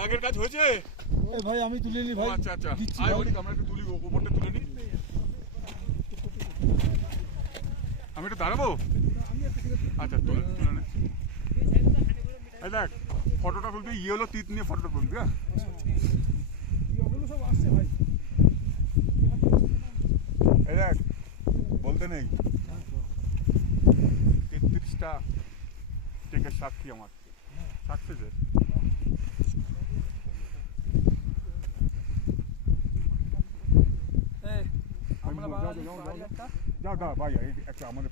ফ্ল্যাগের কাজ হয়েছে? এই ভাই আমি তুলে নি ভাই। আচ্ছা আচ্ছা, আয় ওদিকে আমরা একটু তুলি, উপরটা তুলে নিই। আমি একটু দাঁড়াবো? আচ্ছা তুলে তুলে নে। এই দেখ ফটোটা তুলবি, ইয়েলো তীর নিয়ে ফটোটা তুলবি। হ্যাঁ সব আসছে ভাই। এই দেখ বলতে নেই, 33টা টেকের সাক্ষী আমার সাকসেসের। আমরা বাঙালি পাহাড়ি একটা যাও যাও ভাই, একটা আমাদের